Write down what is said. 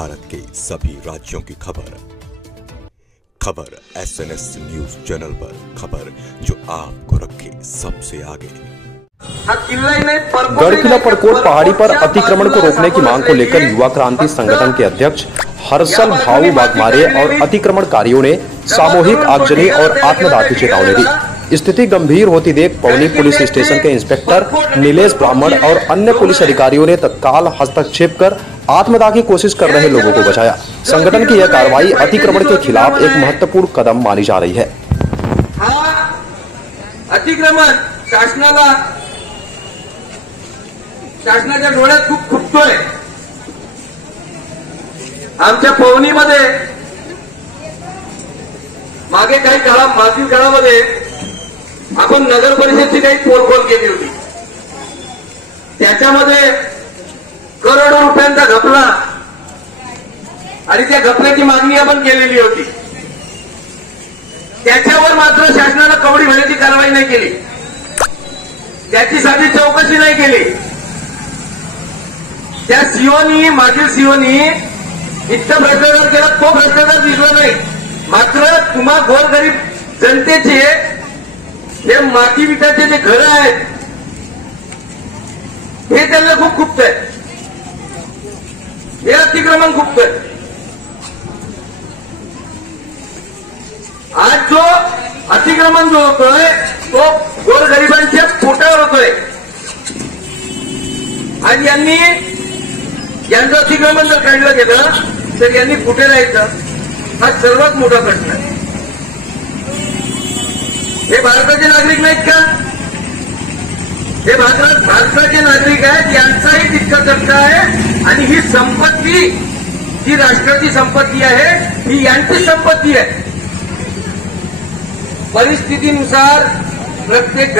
भारत के सभी राज्यों की खबर SNS न्यूज चैनल पर, खबर जो आपको रखे सबसे आगे। गढ़किला परकोट पहाड़ी पर अतिक्रमण को रोकने की मांग को लेकर युवा क्रांति संगठन के अध्यक्ष हर्षल भाऊ वाघमारे और अतिक्रमणकारियों ने सामूहिक आगजनी और आत्मदाह की चेतावनी दी। स्थिति गंभीर होती देख पौनी पुलिस स्टेशन के इंस्पेक्टर नीलेश ब्राह्मण और अन्य पुलिस अधिकारियों ने तत्काल हस्तक्षेप कर आत्मदाह की कोशिश कर रहे लोगों को बचाया। संगठन की यह कार्रवाई अतिक्रमण के खिलाफ एक महत्वपूर्ण कदम मानी जा रही है। अतिक्रमण शासनाच्या डोळ्यात खूप खुपतोय। आमच्या पवनीमध्ये मागील काळामध्ये आपण नगर परिषदेची काही पोलखोल केली होती। त्याच्यामध्ये करोडो रुपयांचा घपला आणि त्या घपल्याची मागणी आपण केलेली होती। त्याच्यावर मात्र शासनाने कवडी भरण्याची कारवाई नाही केली, त्याची साधी चौकशी नाही केली। त्या सीओनी मागील सीओनी इतकं भ्रष्टाचार केला, तो भ्रष्टाचार दिसला नाही। मात्र तुम्हा गोरगरीब जनतेचे हे माती विटाचे जे घर आहेत हे त्यांना खूप खुपतंय, हे अतिक्रमण खुपतंय। आज जो अतिक्रमण जो होतोय तो गोरगरिबांच्या पोटावर होतोय। आज यांचं अतिक्रमण जर काढलं गेलं तर यांनी कुठे राहायचं, हा सर्वात मोठा प्रश्न आहे। हे भारताचे नागरिक नाहीत का? हे भारताचे नागरिक आहेत, यांचाही तितकाच हक्क आहे। आणि ही संपत्ती जी राष्ट्राची संपत्ती आहे ही यांची संपत्ती आहे। परिस्थितीनुसार प्रत्येक